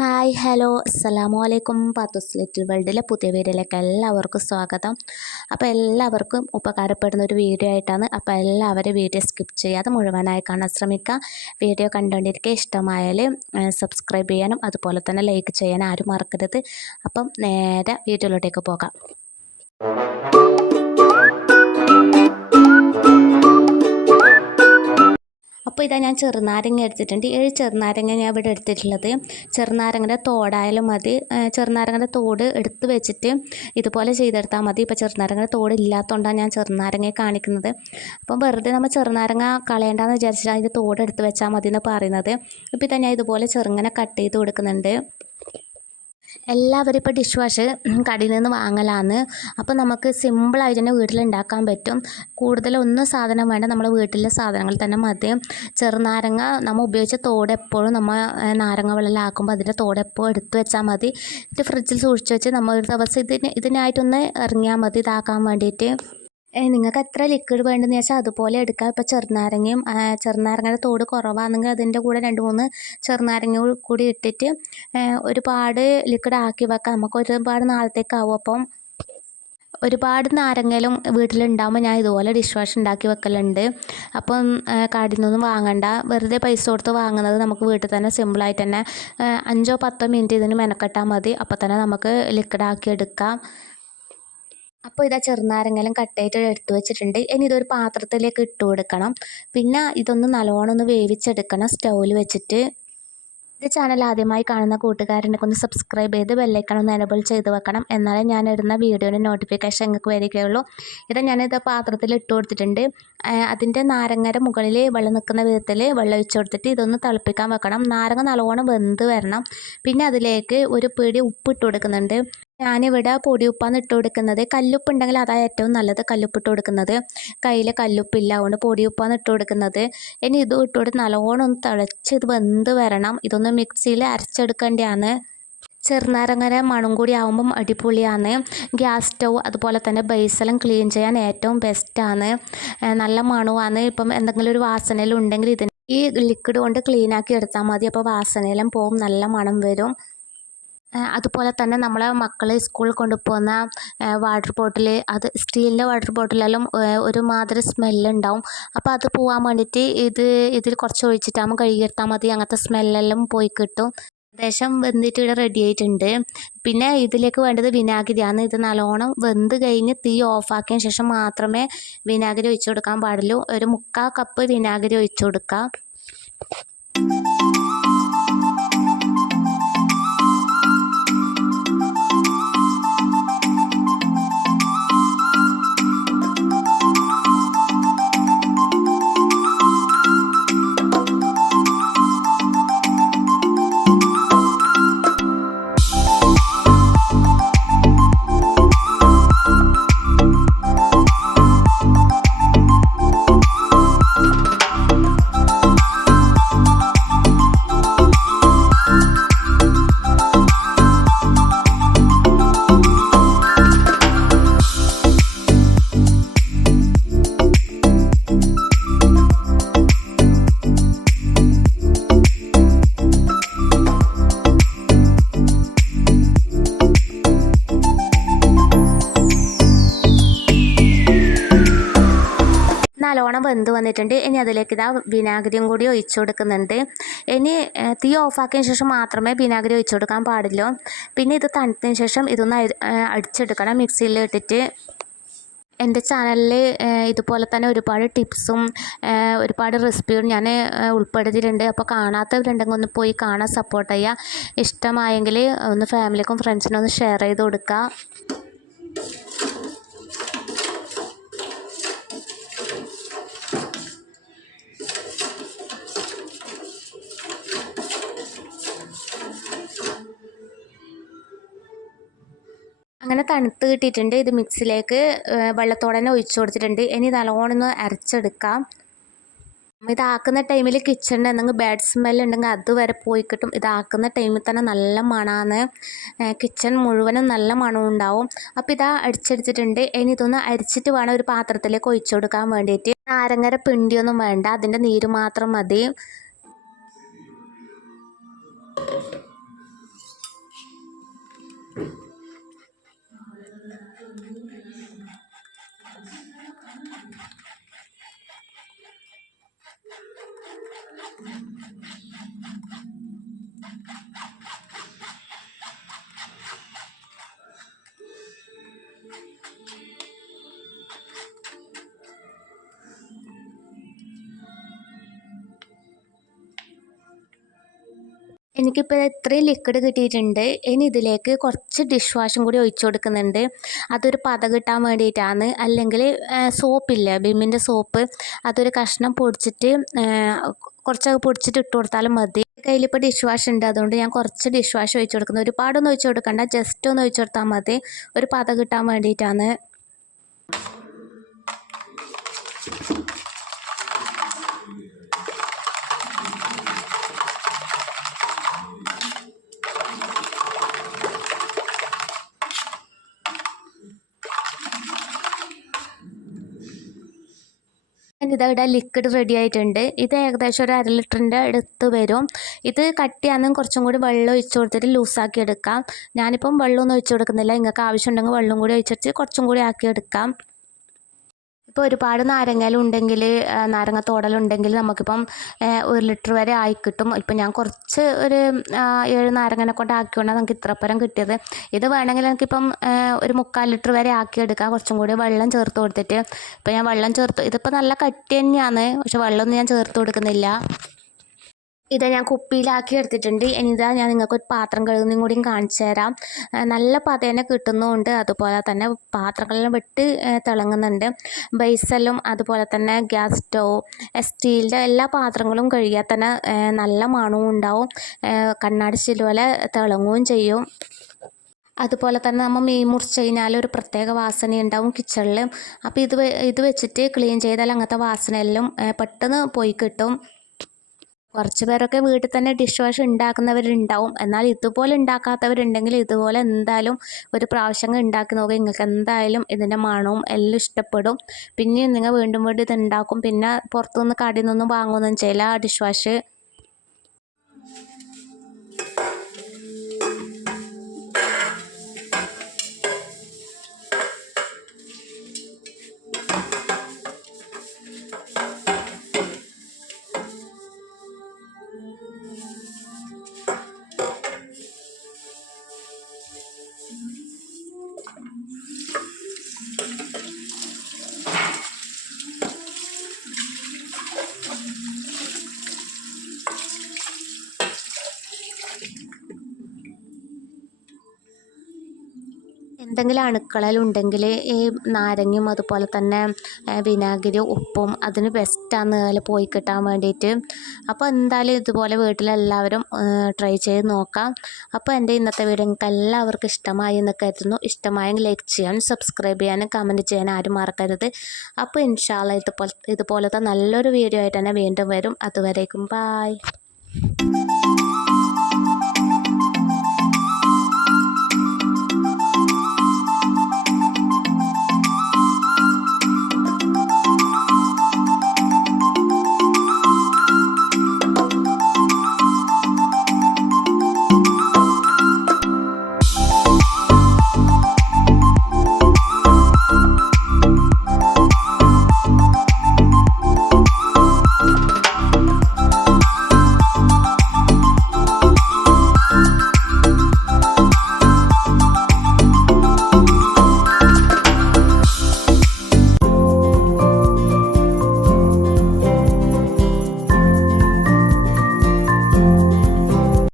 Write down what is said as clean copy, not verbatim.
Hi hello അസ്സലാമു അലൈക്കും. Pathu's little വേൾഡിലെ പുതിയ വീഡിയോയിലേക്ക് എല്ലാവർക്കും സ്വാഗതം. അപ്പോൾ എല്ലാവർക്കും ഉപകാരപ്പെടുന്ന ഒരു വീഡിയോ ആയിട്ടാണ്. അപ്പോൾ എല്ലാവരും വീഡിയോ സ്കിപ്പ് ചെയ്യാതെ മുഴുവനായി കാണാൻ ശ്രമിക്കുക. വീഡിയോ കണ്ടുകൊണ്ടിരിക്കുക ഇഷ്ടമായാൽ സബ്സ്ക്രൈബ് ചെയ്യാനും അതുപോലെ തന്നെ ലൈക്ക് ചെയ്യാനും ആരും മറക്കരുത്. അപ്പം നേരെ വീഡിയോയിലോട്ടേക്ക് പോകാം. അപ്പോൾ ഇതാ ഞാൻ ചെറുനാരങ്ങ എടുത്തിട്ടുണ്ട്. 7 ചെറുനാരങ്ങ ഞാൻ ഇവിടെ എടുത്തിട്ടുള്ളത്. ചെറുനാരങ്ങയുടെ തോടായാലും മതി. ചെറുനാരങ്ങയുടെ തോട് എടുത്ത് വെച്ചിട്ട് ഇതുപോലെ ചെയ്തെടുത്താൽ മതി. ഇപ്പോൾ ചെറുനാരങ്ങയുടെ തോട് ഇല്ലാത്തതുകൊണ്ടാണ് ഞാൻ ചെറുനാരങ്ങ കാണിക്കുന്നത്. അപ്പം വെറുതെ നമ്മൾ ചെറുനാരങ്ങ കളയേണ്ടെന്ന് വിചാരിച്ചിട്ട് അതിൻ്റെ തോട് എടുത്ത് വെച്ചാൽ മതി എന്ന് പറയുന്നത്. ഇപ്പോൾ ഇതാ ഞാൻ ഇതുപോലെ ചെറുങ്ങനെ കട്ട് ചെയ്ത് കൊടുക്കുന്നുണ്ട്. എല്ലാവരും ഇപ്പോൾ ഡിഷ് വാഷ് കടയിൽ നിന്ന് വാങ്ങലാണ്. അപ്പോൾ നമുക്ക് സിമ്പിളായിട്ട് തന്നെ വീട്ടിലുണ്ടാക്കാൻ പറ്റും. കൂടുതലൊന്നും സാധനം വേണ്ട, നമ്മുടെ വീട്ടിലെ സാധനങ്ങൾ തന്നെ മതി. ചെറുനാരങ്ങ നമ്മൾ ഉപയോഗിച്ച തോട് എപ്പോഴും നമ്മൾ നാരങ്ങ വെള്ളത്തിലാക്കുമ്പോൾ അതിൻ്റെ തോട് എപ്പോഴും എടുത്ത് വെച്ചാൽ മതി. ഇത് ഫ്രിഡ്ജിൽ സൂക്ഷിച്ച് വെച്ച് നമ്മൾ ഒരു ദിവസം ഇതിനായിട്ടൊന്ന് ഇറങ്ങിയാൽ മതി ഇതാക്കാൻ വേണ്ടിയിട്ട്. നിങ്ങൾക്ക് എത്ര ലിക്വിഡ് വേണ്ടതെന്ന് വെച്ചാൽ അതുപോലെ എടുക്കുക. ഇപ്പോൾ ചെറുനാരങ്ങയുടെ തോട് കുറവാണെങ്കിൽ അതിൻ്റെ കൂടെ 2-3 ചെറുനാരങ്ങ കൂടി ഇട്ടിട്ട് ഒരുപാട് ലിക്വിഡ് ആക്കി വെക്കാം. നമുക്ക് ഒരുപാട് നാളത്തേക്കാവും. അപ്പം ഒരുപാട് നാരങ്ങയിലും വീട്ടിലുണ്ടാകുമ്പോൾ ഞാൻ ഇതുപോലെ ഡിഷ് വാഷ് ഉണ്ടാക്കി വെക്കലുണ്ട്. അപ്പം കടയിൽ നിന്നൊന്നും വാങ്ങണ്ട, വെറുതെ പൈസ കൊടുത്ത് വാങ്ങുന്നത് നമുക്ക് വീട്ടിൽ തന്നെ സിമ്പിളായിട്ട് തന്നെ 5-10 മിനിറ്റ് ഇതിന് മെനക്കെട്ടാൽ മതി. അപ്പോൾ തന്നെ നമുക്ക് ലിക്വിഡ് ആക്കി എടുക്കാം. അപ്പോൾ ഇതാ ചെറുനാരങ്ങയെല്ലാം കട്ടായിട്ട് എടുത്ത് വെച്ചിട്ടുണ്ട്. ഇനി ഇതൊരു പാത്രത്തിലേക്ക് ഇട്ട് കൊടുക്കണം. പിന്നെ ഇതൊന്ന് നല്ലോണം ഒന്ന് വേവിച്ചെടുക്കണം സ്റ്റൗവിൽ വെച്ചിട്ട്. ഇത് ചാനൽ ആദ്യമായി കാണുന്ന കൂട്ടുകാരനൊക്കെ ഒന്ന് സബ്സ്ക്രൈബ് ചെയ്ത് ബെല്ലൈക്കൺ ഒന്ന് എനേബിൾ ചെയ്ത് വെക്കണം. എന്നാലേ ഞാൻ ഇടുന്ന വീഡിയോയുടെ നോട്ടിഫിക്കേഷൻ നിങ്ങൾക്ക് വരികയുള്ളൂ. ഞാനിത് പാത്രത്തിൽ ഇട്ട് കൊടുത്തിട്ടുണ്ട്. അതിൻ്റെ നാരങ്ങയുടെ മുകളിൽ വെള്ളം നിൽക്കുന്ന വിധത്തിൽ വെള്ളം ഒഴിച്ച് കൊടുത്തിട്ട് ഇതൊന്ന് തിളപ്പിക്കാൻ വെക്കണം. നാരങ്ങ നല്ലോണം വെന്ത് വരണം. പിന്നെ അതിലേക്ക് ഒരു പിടി ഉപ്പ് ഇട്ട് കൊടുക്കുന്നുണ്ട്. ഞാനിവിടെ പൊടി ഉപ്പാണ് ഇട്ട് കൊടുക്കുന്നത്. കല്ലുപ്പ് ഉണ്ടെങ്കിൽ അതാണ് ഏറ്റവും നല്ലത്, കല്ലുപ്പ് ഇട്ട് കൊടുക്കുന്നത്. കയ്യിൽ കല്ലുപ്പില്ല, അതുകൊണ്ട് പൊടി ഉപ്പാണ് ഇട്ട് കൊടുക്കുന്നത്. ഇനി ഇതും ഇട്ട് കൊടുത്ത് നല്ലോണം ഒന്ന് തിളച്ച് ഇത് വെന്ത് വരണം. ഇതൊന്ന് മിക്സിയിൽ അരച്ചെടുക്കേണ്ടതാണ്. ചെറുനാരങ്ങര മണം കൂടി ആകുമ്പം അടിപൊളിയാണ്. ഗ്യാസ് സ്റ്റൗ അതുപോലെ തന്നെ ബേസെല്ലാം ക്ലീൻ ചെയ്യാൻ ഏറ്റവും ബെസ്റ്റാണ്. നല്ല മണമാണ്. ഇപ്പം എന്തെങ്കിലും ഒരു വാസനയിലും ഉണ്ടെങ്കിൽ ഇതിന് ഈ ലിക്വിഡ് കൊണ്ട് ക്ലീനാക്കി എടുത്താൽ മതി. അപ്പോൾ വാസനയെല്ലാം പോവും, നല്ല മണം വരും. അതുപോലെ തന്നെ നമ്മളെ മക്കൾ സ്കൂളിൽ കൊണ്ടുപോകുന്ന വാട്ടർ ബോട്ടിൽ, അത് സ്റ്റീലിൻ്റെ വാട്ടർ ബോട്ടിലെല്ലാം ഒരുമാതിരി സ്മെല്ലുണ്ടാവും. അപ്പോൾ അത് പോകാൻ വേണ്ടിയിട്ട് ഇതിൽ കുറച്ച് ഒഴിച്ചിട്ടാകുമ്പോൾ കഴുകിയെടുത്താൽ മതി. അങ്ങനത്തെ സ്മെല്ലെല്ലാം പോയി കിട്ടും. ഏകദേശം വെന്തിട്ട് ഇവിടെ റെഡി ആയിട്ടുണ്ട്. പിന്നെ ഇതിലേക്ക് വേണ്ടത് വിനാഗിരിയാണ്. ഇത് നല്ലോണം വെന്ത് കഴിഞ്ഞ് തീ ഓഫാക്കിയതിന് ശേഷം മാത്രമേ വിനാഗിരി ഒഴിച്ചു കൊടുക്കാൻ പാടുള്ളൂ. ഒരു 3/4 കപ്പ് വിനാഗിരി ഒഴിച്ചു കൊടുക്കാം. നല്ലോണം വെന്ത് വന്നിട്ടുണ്ട്. ഇനി അതിലേക്ക് ഇതാ വിനാഗിരിയും കൂടി ഒഴിച്ചു കൊടുക്കുന്നുണ്ട്. ഇനി തീ ഓഫാക്കിയതിന് ശേഷം മാത്രമേ വിനാഗിരി ഒഴിച്ചു കൊടുക്കാൻ പാടുള്ളൂ. പിന്നെ ഇത് തണുത്തതിന് ശേഷം ഇതൊന്ന് അടിച്ചെടുക്കണം മിക്സിയിൽ ഇട്ടിട്ട്. എൻ്റെ ചാനലിൽ ഇതുപോലെ തന്നെ ഒരുപാട് ടിപ്സും ഒരുപാട് റെസിപ്പിയും ഞാൻ ഉൾപ്പെടുത്തിയിട്ടുണ്ട്. അപ്പോൾ കാണാത്തവരുണ്ടെങ്കിൽ ഒന്ന് പോയി കാണാൻ സപ്പോർട്ട് ചെയ്യുക. ഇഷ്ടമായെങ്കിൽ ഒന്ന് ഫാമിലിക്കും ഫ്രണ്ട്സിനും ഒന്ന് ഷെയർ ചെയ്ത് കൊടുക്കുക. അങ്ങനെ തണുത്ത് കിട്ടിയിട്ടുണ്ട്. ഇത് മിക്സിയിലേക്ക് വെള്ളത്തോടെ തന്നെ ഒഴിച്ചു കൊടുത്തിട്ടുണ്ട്. ഇനി നല്ലോണം ഒന്ന് അരച്ചെടുക്കാം. ഇതാക്കുന്ന ടൈമിൽ കിച്ചണിൽ എന്തെങ്കിലും ബാഡ് സ്മെല്ലുണ്ടെങ്കിൽ അതുവരെ പോയി കിട്ടും. ഇതാക്കുന്ന ടൈമിൽ തന്നെ നല്ല മണമാണ്. കിച്ചൺ മുഴുവനും നല്ല മണം ഉണ്ടാവും. അപ്പോൾ ഇതാ അടിച്ചെടുത്തിട്ടുണ്ട്. ഇനി ഇതൊന്ന് അരിച്ചിട്ട് വേണം ഒരു പാത്രത്തിലേക്ക് ഒഴിച്ചു കൊടുക്കാൻ വേണ്ടിയിട്ട്. നാരങ്ങര പിണ്ടിയൊന്നും വേണ്ട, അതിൻ്റെ നീര് മാത്രം മതി. എനിക്കിപ്പോൾ ഇത്രയും ലിക്വിഡ് കിട്ടിയിട്ടുണ്ട്. ഇനി ഇതിലേക്ക് കുറച്ച് ഡിഷ് വാഷും കൂടി ഒഴിച്ചു കൊടുക്കുന്നുണ്ട്. അതൊരു പത കിട്ടാൻ വേണ്ടിയിട്ടാണ്. അല്ലെങ്കിൽ സോപ്പില്ലേ, വിമ്മിൻ്റെ സോപ്പ്, അതൊരു കഷ്ണം പൊടിച്ചിട്ട് കുറച്ചൊക്കെ പൊടിച്ചിട്ട് ഇട്ട് കൊടുത്താലും മതി. കയ്യിലിപ്പോൾ ഡിഷ് വാഷ് ഉണ്ട്, അതുകൊണ്ട് ഞാൻ കുറച്ച് ഡിഷ് വാഷ് ഒഴിച്ചു കൊടുക്കുന്നത്. ഒരുപാടൊന്നും ഒഴിച്ചു കൊടുക്കണ്ട, ജസ്റ്റ് ഒന്ന് ഒഴിച്ചു കൊടുത്താൽ മതി. ഒരു പത കിട്ടാൻ വേണ്ടിയിട്ടാണ്. ഇതിവിടെ ലിക്വിഡ് റെഡി ആയിട്ടുണ്ട്. ഇത് ഏകദേശം ഒരു 1/2 ലിറ്ററിൻ്റെ അടുത്ത് വരും. ഇത് കട്ടിയാണെന്നും കുറച്ചും കൂടി വെള്ളം ഒഴിച്ചു കൊടുത്തിട്ട് ലൂസാക്കി എടുക്കാം. ഞാനിപ്പം വെള്ളമൊന്നും ഒഴിച്ചു കൊടുക്കുന്നില്ല. നിങ്ങൾക്ക് ആവശ്യമുണ്ടെങ്കിൽ വെള്ളം കൂടി ഒഴിച്ചിട്ട് കുറച്ചും കൂടി ആക്കി എടുക്കാം. ഇപ്പോൾ ഒരുപാട് നാരങ്ങലുണ്ടെങ്കിൽ, നാരങ്ങ തോടലുണ്ടെങ്കിൽ നമുക്കിപ്പം 1 ലിറ്റർ വരെ ആയി കിട്ടും. ഇപ്പം ഞാൻ കുറച്ച് ഒരു 7 നാരങ്ങനെ കൊണ്ട് ആക്കിക്കൊണ്ടാണ് നമുക്ക് ഇത്രപ്പരം കിട്ടിയത്. ഇത് വേണമെങ്കിൽ എനിക്കിപ്പം ഒരു 3/4 ലിറ്റർ വരെ ആക്കിയെടുക്കാം, കുറച്ചും കൂടി വെള്ളം ചേർത്ത് കൊടുത്തിട്ട്. ഇപ്പം ഞാൻ വെള്ളം ചേർത്ത്, ഇതിപ്പോൾ നല്ല കട്ടി തന്നെയാണ്, പക്ഷെ വെള്ളമൊന്നും ഞാൻ ചേർത്ത് കൊടുക്കുന്നില്ല. ഇത് ഞാൻ കുപ്പിയിലാക്കി എടുത്തിട്ടുണ്ട്. ഇനി ഇതാ ഞാൻ നിങ്ങൾക്കൊരു പാത്രം കഴുകുന്നതും കൂടിയും കാണിച്ചു തരാം. നല്ല പതേനെ കിട്ടുന്നുമുണ്ട്, അതുപോലെ തന്നെ പാത്രങ്ങളെല്ലാം വെട്ടി തിളങ്ങുന്നുണ്ട്. ബേസലും അതുപോലെ തന്നെ ഗ്യാസ് സ്റ്റൗ, സ്റ്റീലിൻ്റെ എല്ലാ പാത്രങ്ങളും കഴുകിയാൽ തന്നെ നല്ല മണവും ഉണ്ടാവും, കണ്ണാടി സ്റ്റീൽ പോലെ തിളങ്ങുകയും ചെയ്യും. അതുപോലെ തന്നെ നമ്മൾ മീൻ മുറിച്ച് കഴിഞ്ഞാൽ ഒരു പ്രത്യേക വാസന ഉണ്ടാവും കിച്ചണിൽ. അപ്പോൾ ഇത് വെച്ചിട്ട് ക്ലീൻ ചെയ്താൽ അങ്ങനത്തെ വാസനയെല്ലാം പെട്ടെന്ന് പോയി കിട്ടും. കുറച്ച് പേരൊക്കെ വീട്ടിൽ തന്നെ ഡിഷ് വാഷ് ഉണ്ടാക്കുന്നവരുണ്ടാവും. എന്നാൽ ഇതുപോലെ ഉണ്ടാക്കാത്തവരുണ്ടെങ്കിൽ ഇതുപോലെ എന്തായാലും ഒരു പ്രാവശ്യം ഉണ്ടാക്കി നോക്കുക. നിങ്ങൾക്ക് എന്തായാലും ഇതിൻ്റെ മണവും എല്ലാം ഇഷ്ടപ്പെടും. പിന്നെയും നിങ്ങൾ വീണ്ടും വീണ്ടും ഇത് ഉണ്ടാക്കും. പിന്നെ പുറത്തുനിന്ന് കടയിൽ നിന്നൊന്നും വാങ്ങുകയൊന്നും ചെയ്യില്ല ഡിഷ് വാഷ്. എന്തെങ്കിലും അണുക്കളെല്ലാം ഈ നാരങ്ങയും അതുപോലെ തന്നെ വിനാഗിരി, ഉപ്പും അതിന് ബെസ്റ്റാണ് അതിൽ പോയി കിട്ടാൻ വേണ്ടിയിട്ട്. അപ്പോൾ എന്തായാലും ഇതുപോലെ വീട്ടിലെല്ലാവരും ട്രൈ ചെയ്ത് നോക്കാം. അപ്പോൾ എൻ്റെ ഇന്നത്തെ വീഡിയോ നിങ്ങൾക്ക് എല്ലാവർക്കും ഇഷ്ടമായി എന്ന് കരുതുന്നു. ഇഷ്ടമായെങ്കിൽ ലൈക്ക് ചെയ്യാനും സബ്സ്ക്രൈബ് ചെയ്യാനും കമൻറ്റ് ചെയ്യാനും ആരും മറക്കരുത്. അപ്പോൾ ഇൻഷാ അല്ലാഹ് ഇതുപോലത്തെ നല്ലൊരു വീഡിയോ ആയിട്ട് തന്നെ വീണ്ടും വരും. അതുവരേക്കും ബായ്.